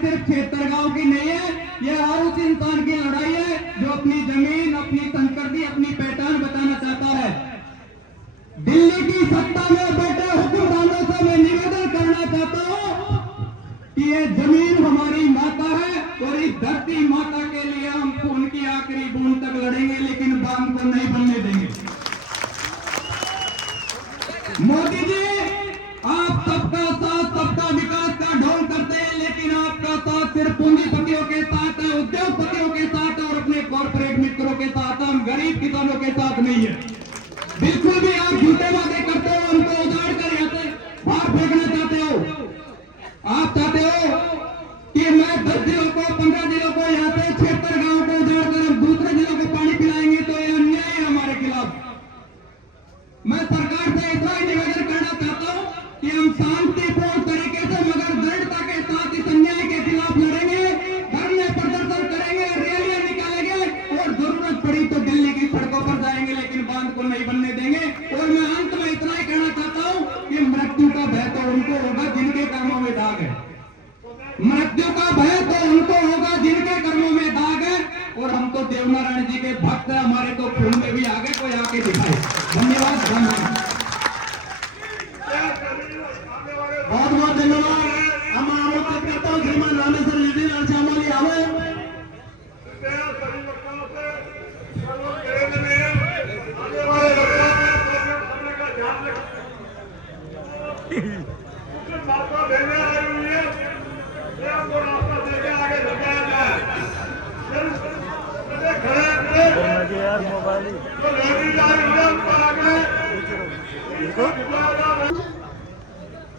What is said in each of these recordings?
सिर्फ क्षेत्रगांव की नहीं है, यह हर उस इंसान की लड़ाई है जो अपनी जमीन, अपनी संस्कृति, अपनी पहचान बताना चाहता है। दिल्ली की सत्ता में बैठे हुक्मरानों से मैं निवेदन करना चाहता हूं कि यह जमीन हमारी माता है और इस धरती माता के लिए हम खून की आखिरी बूंद तक लड़ेंगे, लेकिन बाम को नहीं बनने देंगे। मोदी जी, आप सबका साथ, सबका विकास का ढोंग करते हैं, लेकिन आपका साथ सिर्फ पूंजीपतियों के साथ है, उद्योगपतियों के साथ और अपने कॉर्पोरेट मित्रों के साथ, हम गरीब किसानों के साथ नहीं है। बिल्कुल भी आप झूठे वादे करते हो, उनको उजाड़ कर यहाँ से बाहर फेंकना चाहते हो। आप चाहते हो कि मैं 10 जिलों को, 15 जिलों को, यहाँ से 76 गांव को उजाड़ कर हम दूसरे जिलों को पानी पिलाएंगे, तो यह अन्याय है हमारे खिलाफ। मैं सरकार से इतना ही निवेदन करना चाहता हूं कि हम शांतिपूर्ण तरीके से मगर दृढ़ता के साथ इस अन्याय के खिलाफ लड़ेंगे, धरने प्रदर्शन करेंगे, रैलियां निकालेंगे और जरूरत पड़ी तो दिल्ली की सड़कों पर जाएंगे, लेकिन बांध को नहीं बनने देंगे। और मैं अंत में इतना ही कहना चाहता हूं कि मृत्यु का भय तो उनको होगा जिनके कर्मों में दाग है। मृत्यु का भय तो उनको होगा जिनके कर्मों में दाग है। और हम तो देवनारायण जी के भक्त हैं, हमारे तो खून में भी आ गए, कोई आके दिखाए। धन्यवाद। बहुत बहुत धन्यवाद। हम आमंत्रित करता हूँ श्रीमान रामेश्वर जी नरसिम्हा आवे।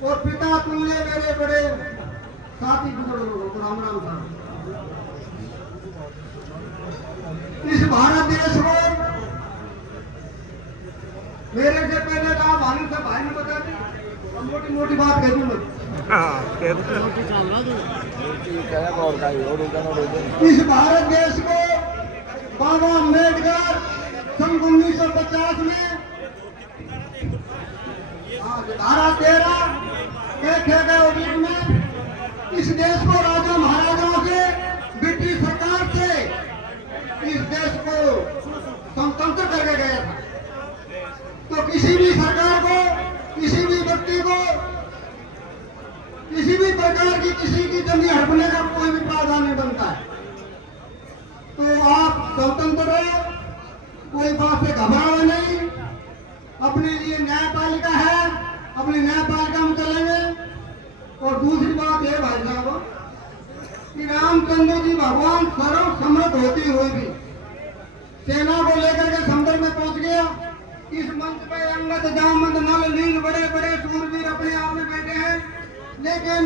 और पिता तुल्य मेरे बड़े साथी बुजुर्गों को राम राम साहब। इस भारत देश को मेरे से पहले कहा भानु से भाई ने बता दी, मोटी मोटी बात कह दूं। इस भारत देश को बाबा अम्बेडकर सन 1950 में धारा 13 के गए में इस देश को राजा महाराजाओं से, ब्रिटिश सरकार से इस देश को स्वतंत्र करके गया था। तो किसी भी सरकार को, किसी भी व्यक्ति को, किसी भी प्रकार की किसी की जमीन हड़पने का कोई भी प्रावधान नहीं बनता है। तो आप स्वतंत्र रहो, कोई बात से घबराओ नहीं। अपने लिए न्यायपालिका है, अपनी न्यायपालिका में चलेंगे। और दूसरी बात है भाई साहब कि रामचंद्र जी भगवान सर्व समृद्ध होती हुई भी सेना को लेकर के समुद्र में पहुंच गया। इस मंच पे अंगद, जामवंत, नल, नील बड़े बड़े सूरवीर अपने आप में बैठे हैं, लेकिन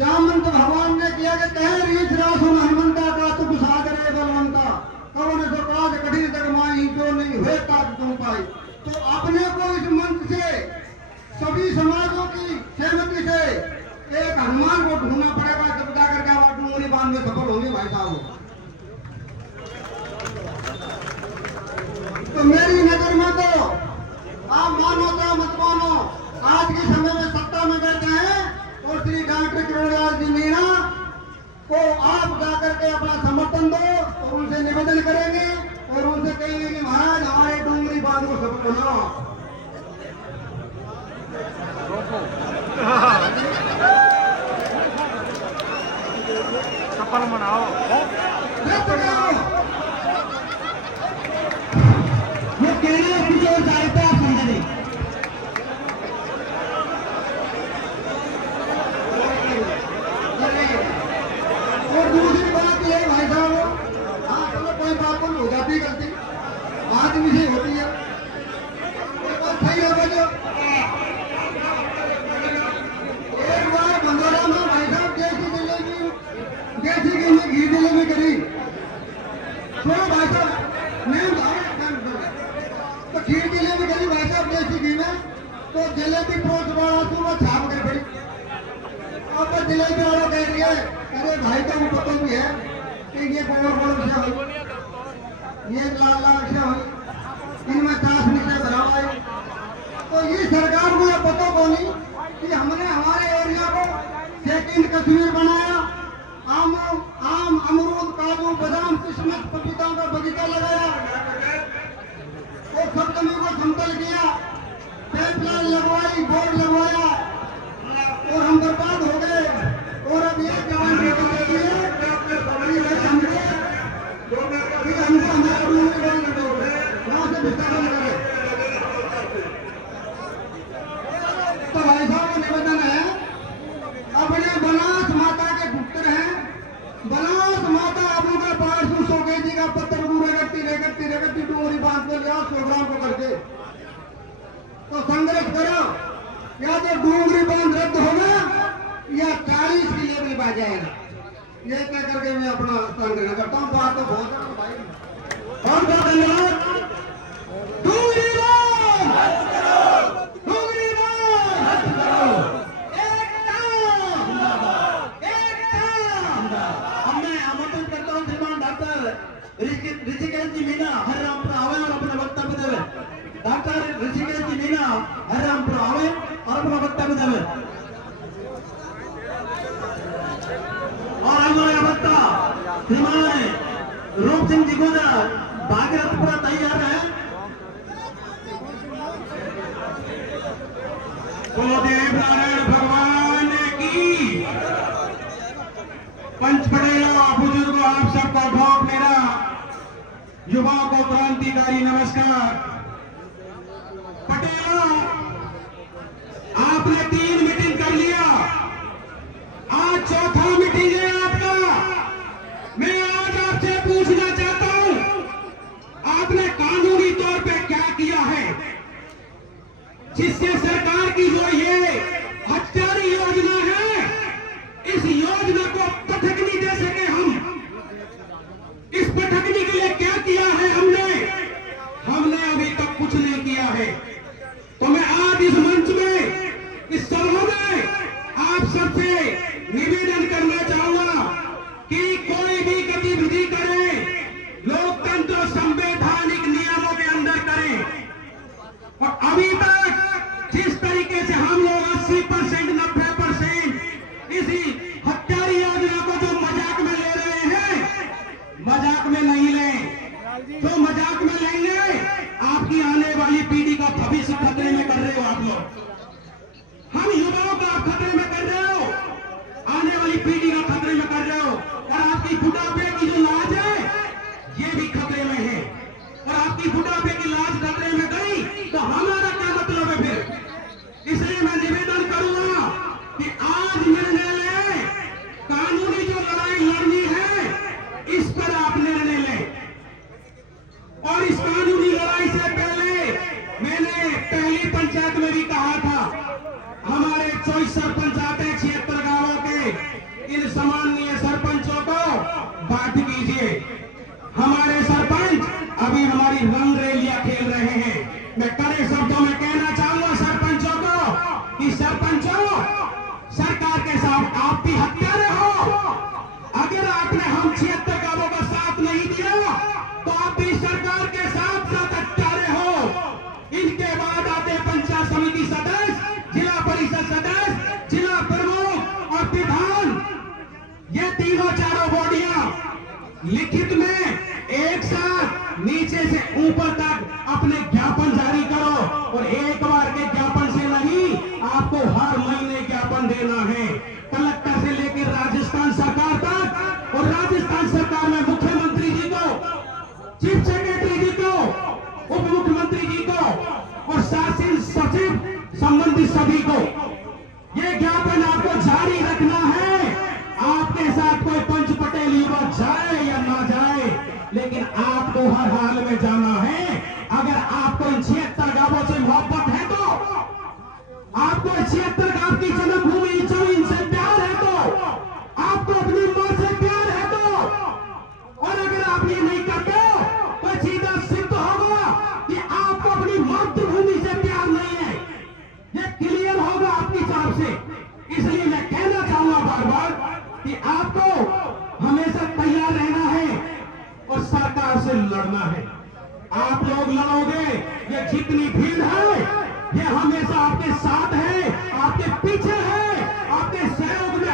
जामवंत भगवान ने किया कि कह रीछ रासुन हनुमंता का तुम सागरे बलवंता कौन सो काज कठिन तक माई जो नहीं हुए ताज तुम पाई। तो अपने को इस मंच से सभी समाजों की सहमति से एक हनुमान को ढूंढना पड़ेगा, जब जाकर के आप डूंगरी बांध में सफल होंगे भाई साहब। तो मेरी नजर में तो आप मानो तो मत मानो, आज के समय में सत्ता में बैठे हैं और श्री डॉक्टर किरणलाल जी मीणा को आप जाकर के अपना समर्थन दो और उनसे निवेदन करेंगे और उनसे कहेंगे कि महाराज हमारे डूंगरी बांध को सफल बनाओ। सफल बनाओ। वो कहने उनके दायित्व आप समझे। और दूसरी बात ये भाई साहब, हाँ चलो कोई बात हो जाती गलती, बात भी सही होती है, सही होगा जो एक बार बंदोरा में भाई साहब देसी घी में घी जलेबी करी। तो भाई साहब नहीं तो खीर जलेबी करी भाई साहब देसी घी में, तो जलेबी पहुंच वाला तो वो छाप कर पड़ी। अब जलेबी वाला कह रही है अरे भाई का वो पता भी है कि ये गोल गोल से हुई, ये लाल लाल से हुई, इनमें चाशनी से भरा हुआ है। तो ये सरकार को यह पता को नहीं कि हमने हमारे एरिया को सेकंड कश्मीर बनाया, आम अमरूद काजू बादाम किशमिश पपीता का बगीचा लगाया, और सब जमीन को समतल किया, पाइपलाइन लगवाई, बोर्ड लगवाया, और हम बर्बाद हो गए। और अब ये जवान हमको हमारा रूल वहां से विस्तारण करे। तो भाई साहब को निवेदन है, अपने बनास माता के पुत्र हैं, बनास माता आपू का 500 केजी का पत्थर रेगट्टी डोरी बांध कर लिया 100 ग्राम को करके, तो संघर्ष करो, या तो डोंगरी बांध रद्द होगा या 40 की लेवल आ जाएगा। ये क्या करके मैं अपना संग्रह करता हूँ। बात तो बहुत है भाई, बहुत बहुत धन्यवाद। डोंगरी ऋषिकेश जी मीना हरिरामपुर आवे और अपना वक्तव्य देवे। डॉक्टर ऋषिकेश जी मीना हरिरामपुर आवे और अपना वक्तव्य देवे। और हमारे वक्ता श्रीमान रूप सिंह जी गुजर भागीरथ पूरा तैयार है। देव नारायण भगवान की पंच पटेलों बुजुर्गों आप सबको ढोक मेरा युवाओं को क्रांतिकारी नमस्कार। पटेलों आपने 3 मीटिंग कर लिया, आज चौथा मीटिंग है आपका। मैं आज आपसे पूछना चाहता हूं, आपने कानूनी तौर पे क्या किया है जिससे सरकार की जो ये हत्यारी योजना है, इस योजना को पटकनी दे सके हम। इस पटकनी के लिए क्या किया है हमने अभी तक कुछ नहीं किया है। तो मैं आज इस मंच में, इस सभा में आप सबसे निवेदन करना चाहूंगा कि कोई भी गतिविधि करें, लोकतंत्र संवैधानिक नियमों के अंदर करें। और अभी तक जिस तरीके से हम लोग 80% 90% इसी हत्यारी योजना को जो मजाक में ले रहे हैं, मजाक में नहीं लें। जो मजाक में लेंगे, आपकी आने वाली पीढ़ी का भविष्य खतरे में कर रहे हो आप लोग। हम युवाओं का आप खतरे में कर रहे हो, आने वाली पीढ़ी का खतरे में कर रहे हो। और आपकी बुढ़ापे की जो लाज है, ये भी खतरे में है। और आपकी बुढ़ापे की लाज खतरे में गई तो हमारा क्या मतलब है फिर। इसलिए मैं निवेदन करूंगा कि आज निर्णय लें, कानूनी जो लड़ाई लड़नी है इस पर आप निर्णय लें। और इस कानूनी लड़ाई से पहले मैंने पहली पंचायत में भी कहा था, हमारे 24 सरपंच आते 76 गांवों के, इन सम्माननीय सरपंचों को बात कीजिए। हमारे सरपंच अभी हमारी रंग रैलियां खेल रहे हैं। मैं कड़े शब्दों में कहना चाहूंगा सरपंचों को कि सरपंचों, सरकार के साथ आप भी हत्यारे हो। अगर आपने हम 76 गांवों का साथ नहीं दिया तो आप भी सरकार के साथ हत्यारे हो। इनके बाद आते पंचायत समिति सदस्य, जिला परिषद सदस्य, जिला प्रमुख और विधान, ये तीनों चारों बॉडियां लिखित में एक साथ नीचे से ऊपर तक अपने ज्ञापन जारी करो। और एक बार के ज्ञापन से नहीं, आपको हर महीने ज्ञापन देना है, कलेक्टर से लेकर राजस्थान सरकार तक। और राजस्थान सरकार में मुख्यमंत्री जी को, चीफ सेक्रेटरी जी को, उप मुख्यमंत्री जी को और शासन सचिव संबंधित सभी को ये ज्ञापन आपको जारी रखना है। आपके साथ कोई पंच पटेल युवा जाए या ना जाए, लेकिन आपको हर हाल में जाना है। अगर आपको इन 76 गांवों से मोहब्बत है, तो आपको 76 गांव की जन्मभूमि जमीन से प्यार है, तो आपको अपनी मां से प्यार है, तो और अगर आप ये नहीं करते तो सीधा सिद्ध होगा कि आपको अपनी मातृभूमि से प्यार नहीं है। ये क्लियर होगा आपकी तरफ से। इसलिए मैं कहना चाहूंगा बार बार कि आपको हमेशा तैयार रहना है और सरकार से लड़ना है। आप लोग लड़ोगे, ये जितनी भीड़ है ये हमेशा आपके साथ है, आपके पीछे है, आपके सहयोग में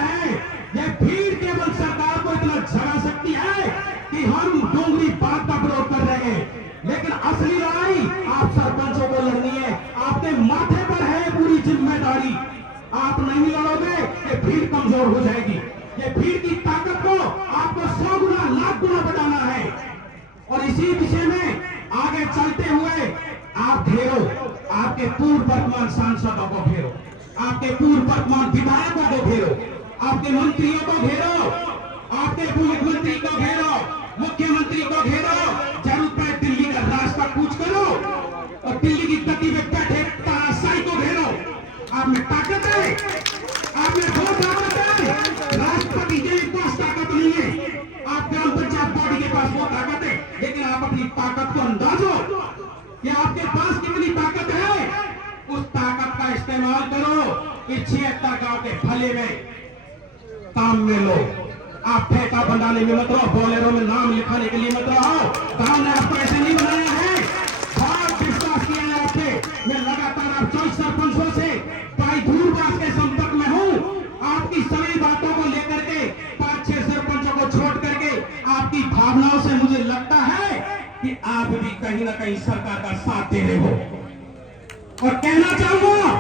ये भीड़ कमजोर हो जाएगी। ये भीड़ की ताकत को आपको 100 गुना, लाख गुना बढ़ाना है। और इसी विषय में आगे चलते हुए आप घेरो, आपके पूर्व वर्तमान सांसदों को घेरो, आपके पूर्व वर्तमान विधायकों को घेरो, आपके मंत्रियों को घेरो, आपके मुख्यमंत्री को घेरो, मुख्यमंत्री को घेरो। जरूरत पड़े दिल्ली का रास्ता कूच करो और दिल्ली की गति में बैठे तानाशाही को घेरो। आप में ताकत है, आप में बहुत ताकत है। राष्ट्रपति के पास ताकत नहीं है, आप ग्राम पंचायत बॉडी के पास वो ताकत है, लेकिन आप अपनी ताकत को अंदाजो कि आपके पास कितनी ताकत है। उस ताकत का इस्तेमाल करो कि 76 गांव के भले में काम में लो। आप ठेका बनाने में मत रहो, बोलेरो में नाम लिखाने के लिए मत रहो। गांव ने आपको ऐसे नहीं बनाया है, बहुत विश्वास किया है आपसे। मैं लगातार आप 24 सरपंचों से भाई दूरभाष के संपर्क में हूं। आपकी सभी बातों को लेकर के 5-6 सरपंचों को छोड़ करके आपकी भावनाओं से मुझे लगता है कि आप भी कहीं ना कहीं सरकार का साथ दे रहे हो। और कहना चाहूंगा,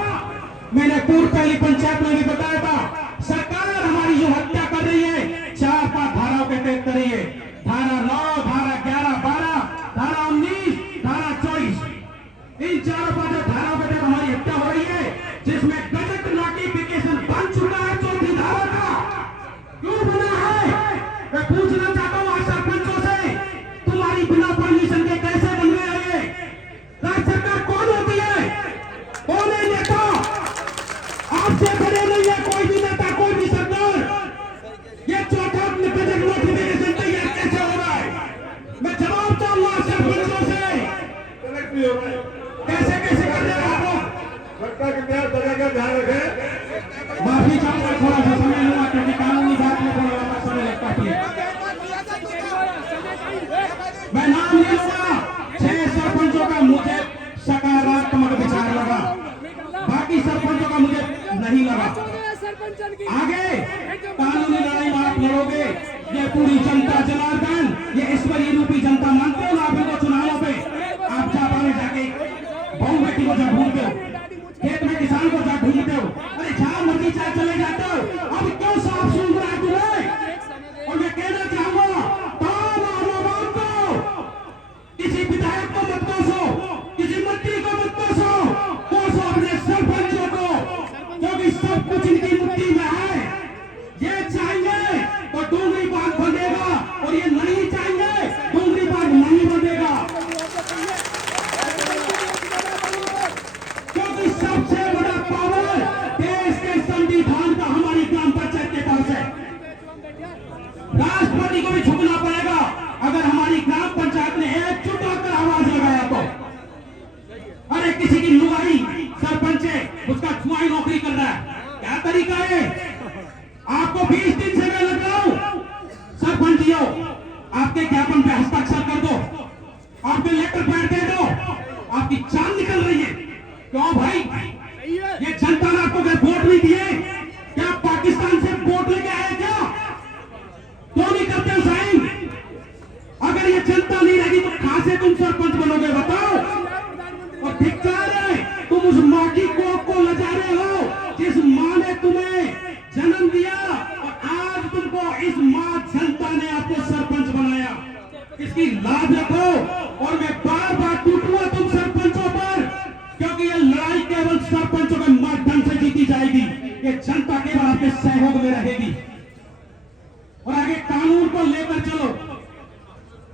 मैंने पूर्व पहली पंचायत में भी बताया था, सरकार हमारी जो हत्या कर रही है 4-5 धाराओं के तहत कर रही है। धारा 9, धारा 11, 12, धारा 19, धारा 24, इन 4-5 धाराओं के तहत हमारी हत्या हो रही है, जिसमें गजट नोटिफिकेशन बन चुका है। 4थी धारा का क्यों बना है, मैं पूछना चाहता हूं आज सरपंचों से, तुम्हारी बिना परमिशन के कैसे बन गए हैं? राज्य सरकार कौन होती है, कौन है नेता? आपसे बड़े नहीं है कोई भी नेता, कोई भी सरकार। ये 4था गजट नोटिफिकेशन तैयार कैसे हो रहा है? मैं जवाब चाहूंगा सरपंचों से, कैसे कैसे कर रहे हैं आप लोग? ध्यान रखें। माफी चाहूंगा, थोड़ा सा समय लूंगा क्योंकि कानूनी बात में थोड़ा लंबा समय लगता है। मैं नाम नहीं लूंगा। 6 सरपंचों का मुझे सकारात्मक विचार लगा, बाकी सरपंचों का मुझे नहीं लगा। आगे कानूनी लड़ाई में आप लड़ोगे, ये पूरी जनता जनार्दन, ये ईश्वरीय रूपी जनता मानते हो ना आप इनको चुनावों पे? आप जापान में जाके बहु बेटी को जब ढूंढते हो, खेत में किसान को जब ढूंढते हो, अरे जहां मर्जी चाहे चले जाते हो, अब क्यों साफ सुन रहा है तुम्हें? और मैं कहना चाहूंगा, तमाम को, किसी विधायक को मत कोसो, किसी मंत्री को मत कोसो अपने सरपंचों को, क्योंकि सब कुछ इनकी मुट्ठी में है। ये चाहिए तो डूंगरी बाग बनेगा, और ये नहीं चाहिए डूंगरी बाग नहीं बनेगा, क्योंकि सबसे बड़ा पावर देश के संविधान का हमारी ग्राम पंचायत के पास है। राष्ट्रपति को भी झुकना पड़ेगा अगर हमारी ग्राम पंचायत ने एकजुट होकर आवाज लगाया तो। अरे किसी की लुगाई सरपंच है, उसका छुआई नौकरी कर रहा है, क्या तरीका है? आपको 20 दिन से मैं लग रहा हूं, सरपंच जी हो, आपके ज्ञापन पे हस्ताक्षर कर दो, आपके लेटर पैड दे दो, आपकी जान निकल रही है। क्यों भाई? ये जनता ने आपको वोट नहीं दिए, क्या पाकिस्तान से वोट लेके आए क्या? क्यों नहीं करते साइन? अगर ये जनता नहीं रहेगी तो कहां से तुम सरपंच बनोगे बताओ? और धिक्कार है, तुम उस माँ की कोख को लजा रहे हो जिस माँ ने तुम्हें जन्म दिया, और आज तुमको इस माँ जनता ने आपको सरपंच बनाया। इसकी लाज रखो। और मैं बार बार टूटूंगा तुम सरपंचों पर, क्योंकि ये लड़ाई केवल सरपंचों के माध्यम से जीती जाएगी। ये जनता केवल आपके सहयोग में रहेगी। और आगे कानून को लेकर चलो।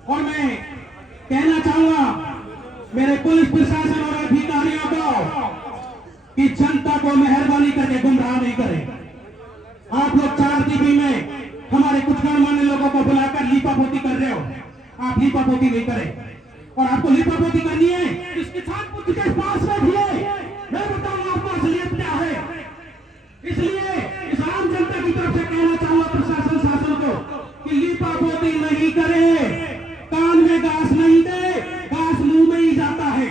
और मैं कहना चाहूंगा मेरे पुलिस प्रशासन और अधिकारियों को कि जनता को मेहरबानी करके गुमराह नहीं करें। आप लोग 4 दीपी में हमारे कुछ गणमान्य लोगों को बुलाकर लीपापोती कर रहे हो, आप लीपापोती नहीं करें। और आपको लीपापोती करनी है इस किसान पुत्र के पास बैठिए, मैं बताऊंगा आपको असलियत क्या है। इसलिए इस आम जनता की तरफ से कहना चाहूंगा प्रशासन शासन को कि लीपापोती नहीं करे, कान में घास नहीं दे, घास मुंह में ही जाता है।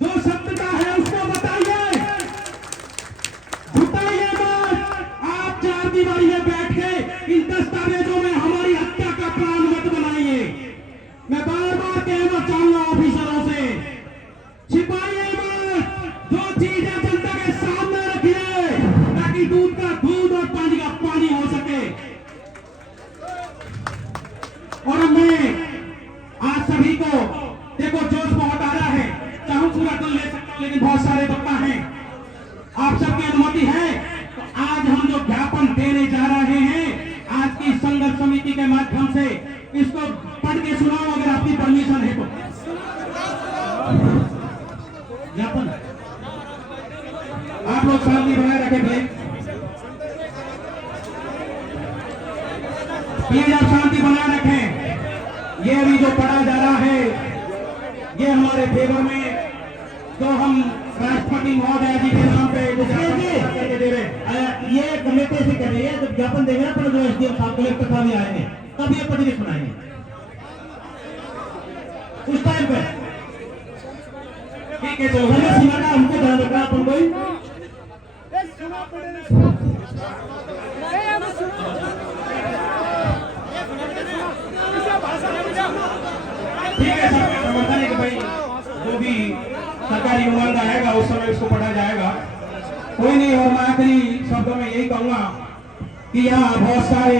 जो सत्यता है उसको बताइए, झुकाइए मत। आप 4 दीवारी में बैठ के इन दस्तावेजों में हमारी हत्या का प्लान मत बनाइए। मैं बार बार कहना चाहूंगा ऑफिसरों से, छिपाइए मत। प्लीज आप शांति बनाए रखें। ये अभी जो पढ़ा जा रहा है ये हमारे फेवर में तो हम राष्ट्रपति महोदय जी के नाम पे जो करके दे रहे ये कमेटी से कर रही है। जब ज्ञापन देंगे ना पर जो एसडीएम साहब कलेक्टर साहब भी आएंगे तब ये पत्र सुनाएंगे उस टाइम पे। ठीक है चलो समय सीमा का हमको ध्यान रखना अपन कोई ठीक है सर, समर्थन है कि भाई जो भी सरकारी अनुमान आएगा उस समय उसको पढ़ा जाएगा। कोई नहीं। और मैं आखिरी शब्दों में यही कहूंगा कि यहाँ बहुत सारे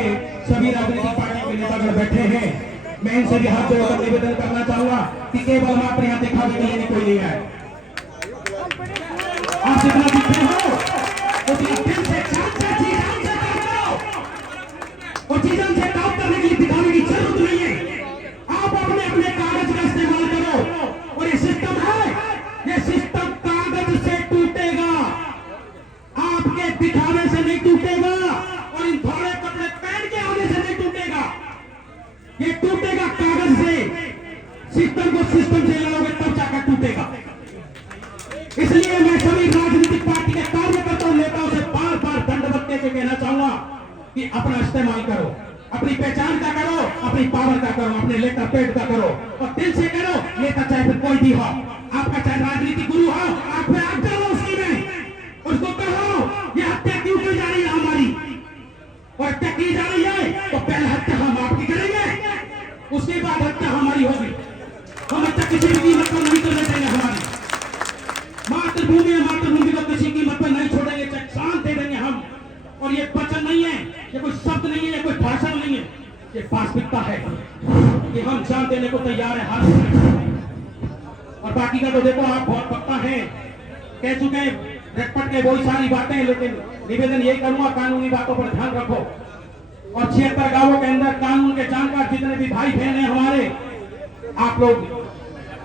सभी राजनीतिक पार्टियों के नेतागण बैठे हैं। मैं इनसे भी हाथ जोड़कर निवेदन करना चाहूंगा कि केवल हम अपने यहाँ दिखावे के लिए कोई नहीं है। आप जितना दिखते हो उतना दिल से और चीजों से काम करने के लिए दिखाने की जरूरत नहीं है। आप अपने अपने कागज का इस्तेमाल करो। और ये सिस्टम है, ये सिस्टम कागज से टूटेगा, आपके दिखावे से नहीं टूटेगा और इन थोड़े कपड़े पहन के आने से नहीं टूटेगा। ये टूटेगा कागज से। सिस्टम को सिस्टम से लड़ोगे तब जाकर टूटेगा। इसलिए मैं सभी राजनीतिक पार्टी के कार्यकर्ताओं नेताओं से बार बार दंडवत देकर कहना चाहूंगा कि अपना इस्तेमाल करो, अपनी पहचान का करो, अपनी पावर का करो, अपने लेटर पेड का करो और दिल से करो। नेता चाहे फिर कोई भी हो, आपका चाहे राजनीतिक गुरु हो, आप में आप डालो उसी में, उसको कहो ये हत्या क्यों की जा रही है हमारी, और हत्या की जा रही है तो पहले हत्या हम आपकी करेंगे, उसके बाद हत्या हमारी होगी। हम हत्या किसी भी कीमत पर नहीं करने देंगे। हमारी मातृभूमि है, मातृभूमि को किसी कीमत पर नहीं छोड़ेंगे, जान दे देंगे हम। और ये वचन नहीं है, ये कोई शब्द नहीं है, ये कोई भाषण नहीं है, ये वास्तविकता है कि हम जान देने को तैयार है हर समय। और बाकी का तो देखो आप बहुत पक्का है, कह चुके हैं रटपट के बहुत सारी बातें, लेकिन निवेदन यही करूंगा कानूनी बातों पर ध्यान रखो। और 76 गांवों के अंदर कानून के जानकार जितने भी भाई बहन हैं हमारे, आप लोग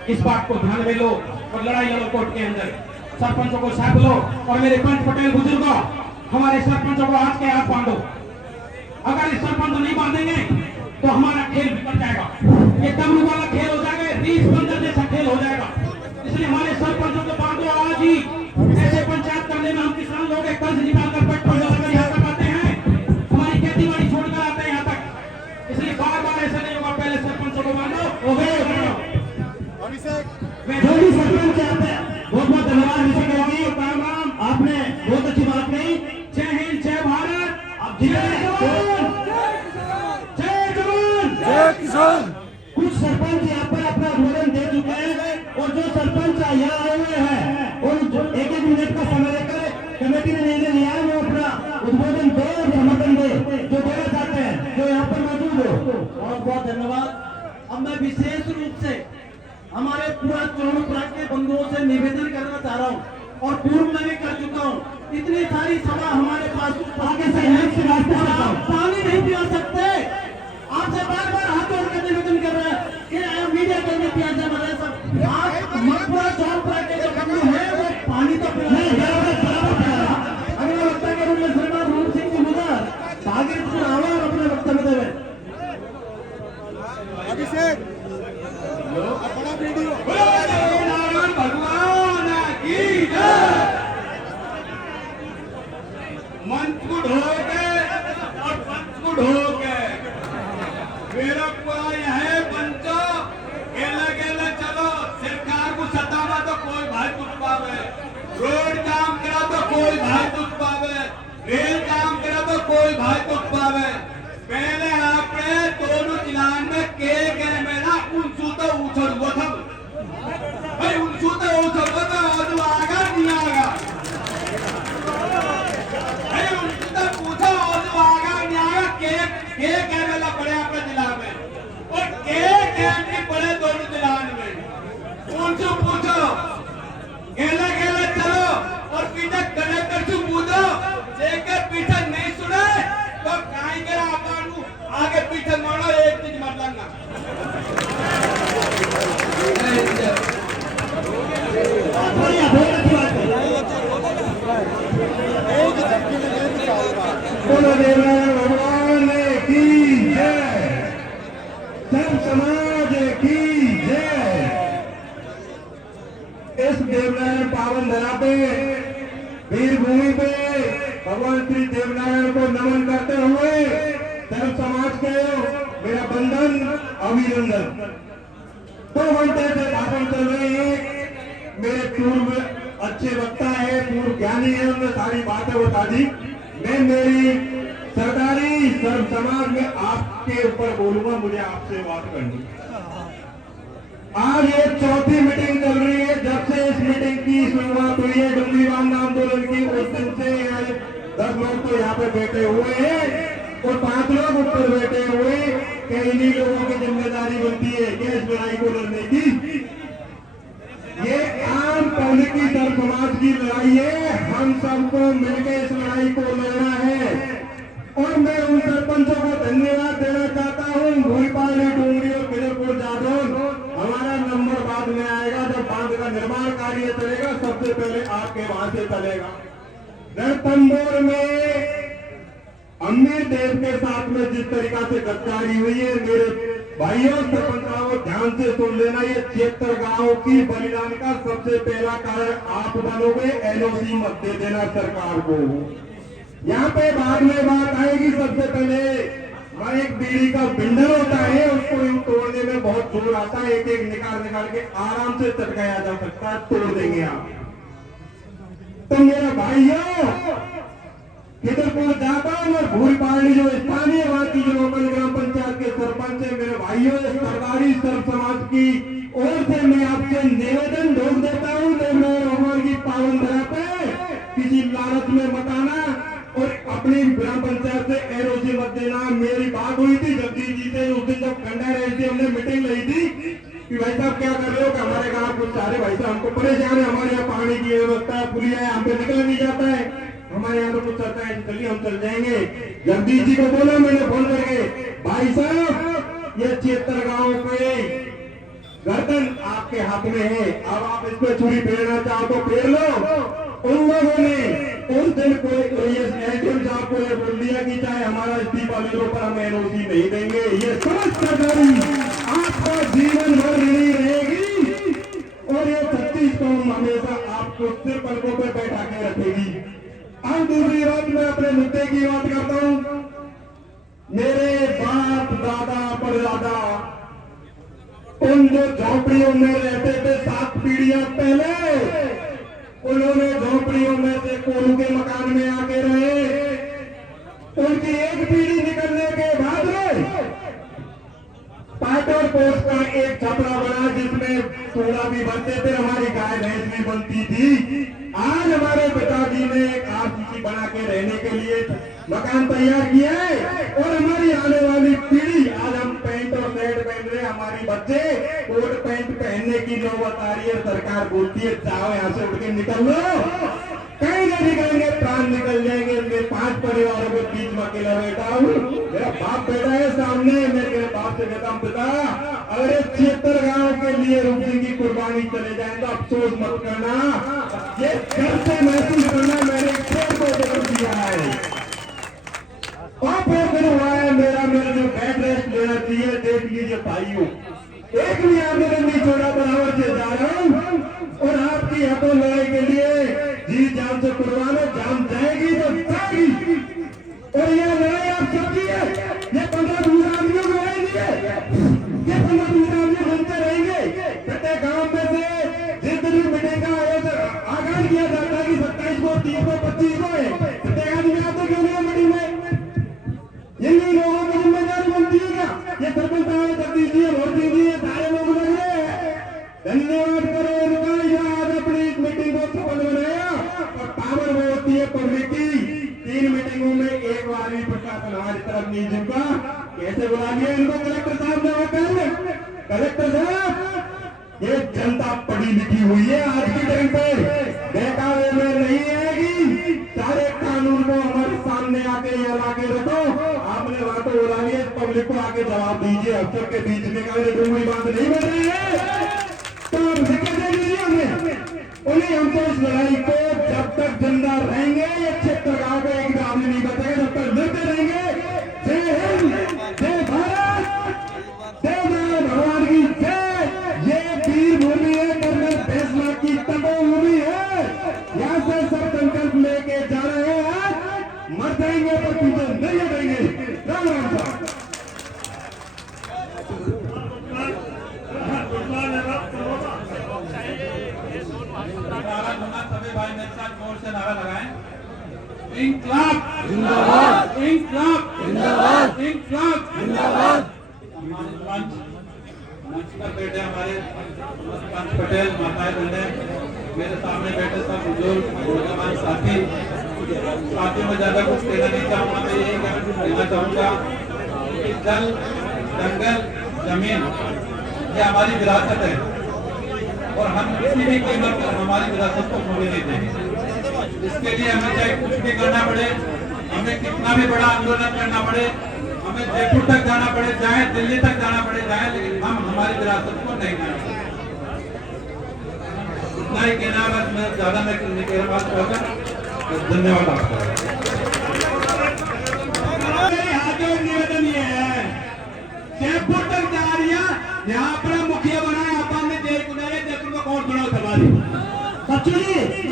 इस बात को ध्यान में लो और लड़ाई लड़ो कोर्ट के अंदर। सरपंचों को साथ लो और मेरे पंच पटेल बुजुर्गों, हमारे सरपंचों को आज के हाथ बांधो। अगर इस सरपंच नहीं बांधेंगे तो हमारा खेल बिगड़ जाएगा, ये डमरू वाला खेल हो जाएगा, रीछ बंदर जैसा खेल हो जाएगा। इसलिए हमारे सरपंचों को बांधो आज ही। ऐसे पंचायत करने में हम किसान लोग कर्ज निकाल कर पेट्रोल यहाँ तक आते हैं, हमारी खेती बाड़ी छोड़कर आते हैं यहाँ तक। इसलिए बार बार ऐसा नहीं होगा, पहले सरपंचों को बांधो। जो भी सरपंच आते हैं बहुत बहुत धन्यवाद ऋषि करेंगे। आपने बहुत अच्छी बात कही। जय हिंद, जय भारत, जय जवान, जय जवान, जय किसान। कुछ सरपंच यहाँ पर अपना उद्बोधन दे चुके हैं और जो सरपंच यहाँ आए हुए हैं और जो एक मिनट का समय लेकर कमेटी ने निर्णय लिया है वो अपना उद्बोधन दे और समर्थन दे जो देना चाहते हैं, जो यहाँ पर मौजूद हो। बहुत बहुत धन्यवाद। अब मैं विशेष रूप से हमारे पूरा चरणपुरा के बंधुओं से निवेदन करना चाह रहा हूँ और पूर्व में भी कर चुका हूँ। इतनी सारी सभा हमारे पास आगे से पानी नहीं पिला सकते। आपसे बार बार हाथ जोड़कर निवेदन कर रहे हैं कि मीडिया कर्मी प्यासे बने सब। आप मथुरा चौरपुरा के जो बंधु है वो पानी तो पिला अगला वक्ता के रूप में श्रीमान रूप सिंह जी मुदर आगे और अपने वक्तव्य देवे। अभिषेक बड़ा वीडियो नारायण भगवान की जय। मंच को ढो के और पंच को ढो के मेरा पूरा यह है पंचो गेला गेला चलो। सरकार को सतावा तो कोई भाई तुझ पावे, रोड काम करा तो कोई भाई तुझ पावे, रेल काम करा तो कोई भाई तुझ पावे। पहले आपने दोनों जिलान में के में ना उनसू तो उछल वो था भाई, उनसू तो उछल वो था और आगा नहीं आगा भाई, उनसू तो पूछो और आगा नहीं आगा। के मेला पड़े आपके जिला में और के नहीं पड़े दोनों जिलान में। उनसे पूछो गेला गेला चलो और पीछे कलेक्टर से पूछो, जेकर पीछे नहीं सुने तो काइंगे आपन आगे पीछे मारो एक चीज मत लगना। बोलो देवा भगवान की जय। अभिनंदन अभिनंदन। 2 घंटे से भाषण चल रहे हैं। मेरे पूर्व अच्छे वक्ता है, पूर्व ज्ञानी है, उन्होंने सारी बातें बता दी। मैं मेरी सरदारी सर्व समाज में आपके ऊपर बोलूंगा, मुझे आपसे बात करनी। आज ये 4थी मीटिंग चल रही है। जब से इस मीटिंग की शुरुआत हुई है डुमरी बांध आंदोलन की, उस दिन से 10 लोग तो यहाँ पे बैठे हुए हैं और 5 लोग ऊपर बैठे हुए कि इन्हीं लोगों की जिम्मेदारी बनती है कि इस लड़ाई को लड़ने की। ये आम पब्लिक की सर्व समाज की लड़ाई है। हम सबको मिलकर इस लड़ाई को लड़ना है। और मैं उन सरपंचों को धन्यवाद देना चाहता हूँ, भूलपाली, डूंगरी और बिजरपुर जादौन। हमारा नंबर बाद में आएगा, जब बांध का निर्माण कार्य चलेगा सबसे पहले आपके वहां से चलेगा। रणथंभौर में अमीर देव के साथ में जिस तरीका से गद्दारी हुई है, मेरे भाइयों सरपंचों ध्यान से सुन लेना, ये 76 गांव की बलिदान का सबसे पहला कारण आप बनोगे। एनओसी मत दे देना सरकार को। यहाँ पे बाद में बात आएगी। सबसे पहले एक बीड़ी का बिंडल होता है, उसको यूं तोड़ने में बहुत जोर आता है। एक एक निकाल के आराम से चटकाया जा सकता है, तोड़ देंगे आप। तो मेरे भाइयों, खिदरपुर जादौन और भूलपाली जो स्थानीय वहां की जो लोकल ग्राम पंचायत के सरपंच है, मेरे भाइयों, सरदारी सर्व समाज की ओर से मैं आपसे निवेदन ढोक देता हूँ, भगवान की पावन धरा पे किसी लालच में मत आना और अपनी ग्राम पंचायत से एनओसी मत देना। मेरी बात हुई थी जगदीश जी से उस दिन जब खंडा रही थी, हमने मीटिंग ली थी कि भाई साहब क्या कर रहे हो कि हमारे गांव कुछ सारे भाई साहब हमको परेशान है, हमारे यहाँ पानी की व्यवस्था है, पुलिया है, हमको निकल नहीं जाता है, हमारे यहाँ तो कुछ चलता है, चलिए हम चल जाएंगे। जगदीश जी को बोला मैंने फोन करके, भाई साहब ये 76 गाँव के गर्दन आपके हाथ में है, अब आप इस पर छुरी फेरना चाहो तो फेर लो। उन लोगों ने उस दिन को एसडीएम साहब को ये बोल दिया कि चाहे हमारा इस्तीफा ले लो पर हम एनओसी नहीं देंगे। ये समझ सरकारी आपको जीवन भर ऋणी रहेगी और ये 36 कौम हमेशा आपको सिर पलकों पर बैठा के रखेगी। अब दूसरी बात, मैं अपने मुद्दे की बात करता हूं। मेरे बाप दादा परदादा उन जो झोपड़ियों में रहते थे 7 पीढ़ियां पहले, उन्होंने झोपड़ियों में से कोलू के मकान में आके रहे। उनकी एक पीढ़ी निकलने के बाद पाइप और पोस्ट का एक छपरा बना जिसमें कूड़ा भी बनते थे, हमारी गाय भैंस भी बनती थी। आज हमारे पिताजी ने एक आरसीसी बना के रहने के लिए मकान तैयार किया है और हमारी आने वाली पीढ़ी, आज हम पैंट और शर्ट पहन रहे, हमारी बच्चे कोट पैंट पहनने की नौबत आ रही है। सरकार बोलती है जाओ यहाँ से उठ के निकल लो, कहीं नहीं निकलेंगे, प्राण निकल जाएंगे। मैं 5 परिवारों के बीच में अकेला बैठा हूँ, मेरा बाप बैठा है सामने। मैं मेरे बाप से कहता हूँ पिता, अगर 76 गाँव के लिए रूप सिंह की कुर्बानी चले जाए तो अफसोस मत करना, ये घर से महसूस करना मैंने खेल को जरूर दिया है। और फिर दिन हुआ है मेरा जो बेड रेस्ट लेना चाहिए। देख लीजिए भाइयों, एक भी आंदोलन नहीं छोड़ा, बराबर से जा रहा हूं और आपकी हकों लड़ाई के लिए जी जान से कुर्बान है, जान जाएगी तो जाएगी। और यह लड़ाई आप सबकी है, ये 15-20 आदमियों की लड़ाई नहीं है, ये 15-20 आदमी बनते रहेंगे। प्रत्येक गांव में से जिस दिन भी मीटिंग का आगाज किया जाता है कि 27 को, 30 को, 25 को है, प्रत्येक आदमी आते क्यों नहीं मीटिंग में? इन्हीं लोगों की जिम्मेदारी बनती है क्या? ये सरपंच साहब, जगदीश जी, भोर सिंह जी, सारे लोग लग रहे हैं। धन्यवाद करो उनका, जो आज अपनी इस मीटिंग को सफल बनाया। और पावर वो होती है पब्लिक की। 3 मीटिंगों में एक बार भी प्रशासन हमारी तरफ नहीं झुका। कैसे बुला लिया इनको कलेक्टर साहब ने होकर? कलेक्टर साहब, ये जनता पढ़ी लिखी हुई है, आज के टाइम पे बहकावे में नहीं आएगी। सारे कानून को हमारे सामने आके यहाँ लाके रखो। आपने वहां तो बुला लिया, पब्लिक को आके जवाब दीजिए। अफसर के बीच में का डूंगरी बात नहीं बन रही है तो आप जिक्र दे दीजिए उन्हें। हम तो इस लड़ाई को जब तक जिंदा रहेंगे, ये 76 गाँव का एक आदमी नहीं बचेगा, जब तक लड़ते रहेंगे। जय हिंद, जय भारत, जय मां भगवान की जय। ये वीर भूमि है, कर्नल फैसला की तपोभूमि है। यहाँ से सब संकल्प लेके जा रहे हैं, मर जाएंगे पर पीछे नहीं हटेंगे। राम राम साहब। मंच पर बैठे हमारे पंच पटेल, माताएं बहनें, मेरे सामने बैठे सब बुजुर्ग नौजवान साथी में ज्यादा कुछ कहना नहीं चाहूँगा। मैं यही कहना चाहूँगा कि जल, जंगल, जमीन ये हमारी विरासत है और हम किसी भी कीमत पर हमारी विरासत को खोने नहीं देंगे। इसके लिए हमें चाहे कुछ भी करना पड़े, हमें कितना भी बड़ा आंदोलन करना पड़े, हमें जयपुर तक जाना पड़े, चाहे दिल्ली तक जाना पड़े, चाहे, लेकिन हम हमारी विरासत को नहीं जाना। इतना ही कहना, बस मैं ज्यादा नहीं कह रहा बात होगा। धन्यवाद आपका। निवेदन ये है, जयपुर तक जा रही है, यहाँ पर मुखिया बनाए, आपा ने जयपुर को कौन बनाओ सवारी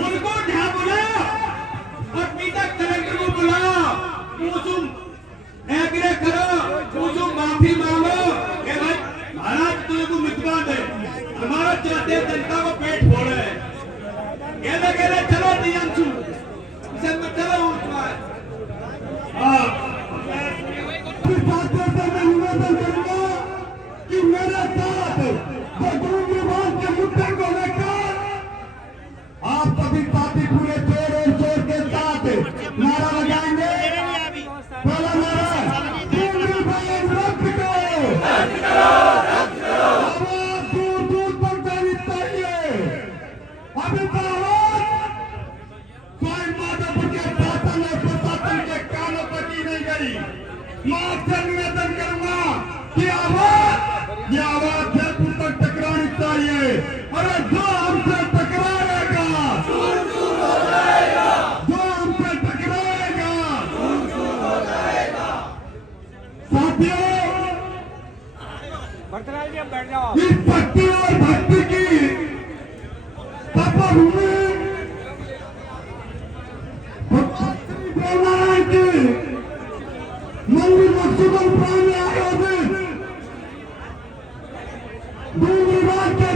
उनको ढा बुलाओ और पीता कलेक्टर को बुलाओ, एग्रे करो, माफी मांगो कि भाई महाराज तुझको मितवा दे, हमारा चाहते जनता को पेट फोड़े, कहले चलो नियम छू चलो निवेदन करूंगा कि मेरे साथ बदरूम विभाग के मुद्दे को लेकर आप सभी साथी पूरे जोर और शोर के साथ नारा लगाएंगे। पहला नारा, दूर दूर तक जानी चाहिए। अभी कोई माधवपुर के शासन और प्रशासन के कानों तक ही नहीं गई। मैं आपसे निवेदन करूंगा कि ये आवाज जयपुर तक टकरानी चाहिए। अरे जो हमसे टकराएगा, जो हमसे टकराएगा, साथियों, इस भक्ति और भक्ति की तपभूमि नारायण की मंदिर मकसूदन प्राण में आयोजित दूर विभाग के